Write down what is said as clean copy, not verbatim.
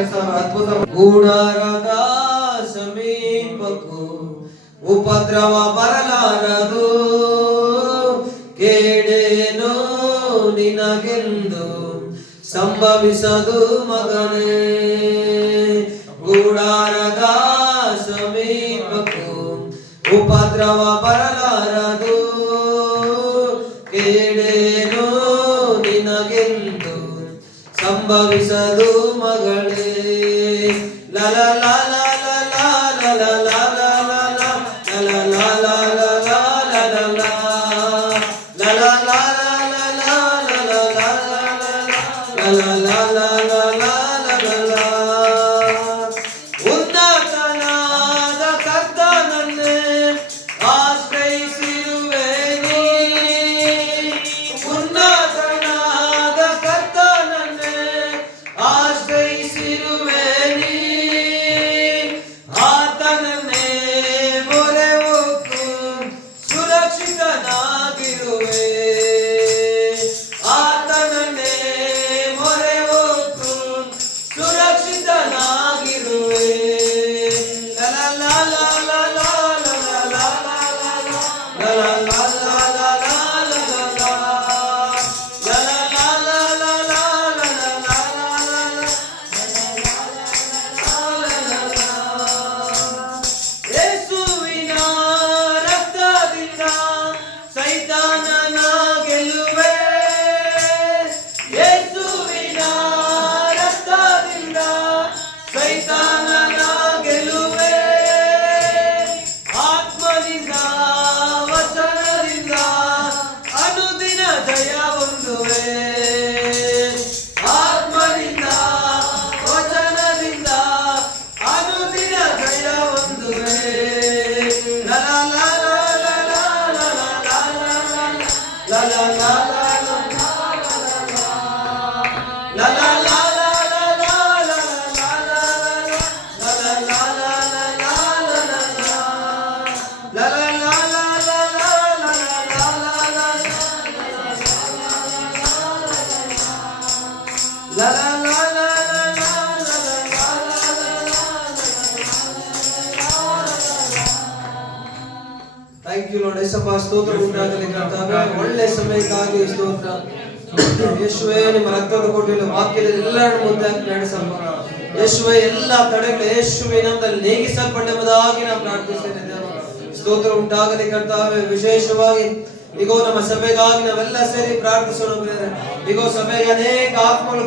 ಅದ್ಭುತ ಗೂಢಾರದ ಸಮೀಪಕ್ಕೂ ಉಪದ್ರವ ಬರಲಾರದು, ಕೇಡೇನು ನಿನಗೆಂದು ಸಂಭವಿಸದು ಮಗನೇ. ಗೂಢಾರದ ಸಮೀಪಕ್ಕೂ ಉಪದ್ರವ ಬರಲಾರದು, ಕೇಡೇನು ನಿನಗೆಂದು ಸಂಭವಿಸದು ಮಗಳೇ. ಲಲ ಲಲ ಲಲ ಲಲ ಉನ್ನತನಾದ ಕರ್ತನನ್ನೇ ಆಶ್ರಯಿಸಿರುವೆ ನೀ, ಉನ್ನತನಾದ ಕರ್ತನನ್ನೇ ಆಶ್ರಯಿಸಿರುವೆ ನೀ. ಆತನನ್ನೇ ಮೊರೆ ಹೊತ್ತು ಸುರಕ್ಷಿತನಾಗಿರುವೆ, ಆತನನ್ನೇ ಮೊರೆ ಹೊತ್ತು ಸುರಕ್ಷಿತನಾಗಿರುವೆ. ಯೇಸುವಿನ ರಕ್ತದಿಂದ ಸೈತಾನನ ಗೆಲ್ಲುವೆ, ಯೇಸುವಿನ ರಕ್ತದಿಂದ ಸೈತಾನನ ಗೆಲ್ಲುವೆ. ಆತ್ಮದಿಂದ ವಚನದಿಂದ ಅನುದಿನ ಜಯ ಹೊಂದುವೆ, ಆತ್ಮದಿಂದ ವಚನದಿಂದ ಅನುದಿನ ಜಯ ಹೊಂದುವೆ. Thank you lord. ಯೇಸಪ್ಪ ಸ್ತೋತ್ರ ಉಂಟಾಗಲಿ ಕರ್ತಾವೆ, ಒಳ್ಳೆ ಸಮಯಕ್ಕಾಗಿ ಸ್ತೋತ್ರ. ಯೇಸುವೇ, ನಿಮ್ಮ ರಕ್ತದ ಕೊಟ್ಟಿಲ್ಲ ವಾಕ್ಯದಲ್ಲಿ ಎಲ್ಲರನ್ನು ಮುಂದೆ ಹಾಕಿ ನಡೆಸಪ್ಪ. ಯೇಸುವೇ, ಎಲ್ಲ ತಡೆಗಳು ಯೇಸುವಿನ ನಾಮದಲ್ಲಿ ನೇಗಿಸಲ್ಪಟ್ಟೆಂಬುದಾಗಿ ನಾವು ಪ್ರಾರ್ಥಿಸ್ತೇನೆ ದೇವ. ಸ್ತೋತ್ರ ಉಂಟಾಗಲಿ ಕರ್ತಾವೆ. ವಿಶೇಷವಾಗಿ ಈಗೋ ನಮ್ಮ ಸಭೆಗಾಗಿ ನಾವೆಲ್ಲ ಸೇರಿ ಪ್ರಾರ್ಥಿಸೋಣ. ಈಗೋ ಸಭೆಗೆ ಅನೇಕ ಆತ್ಮಗಳು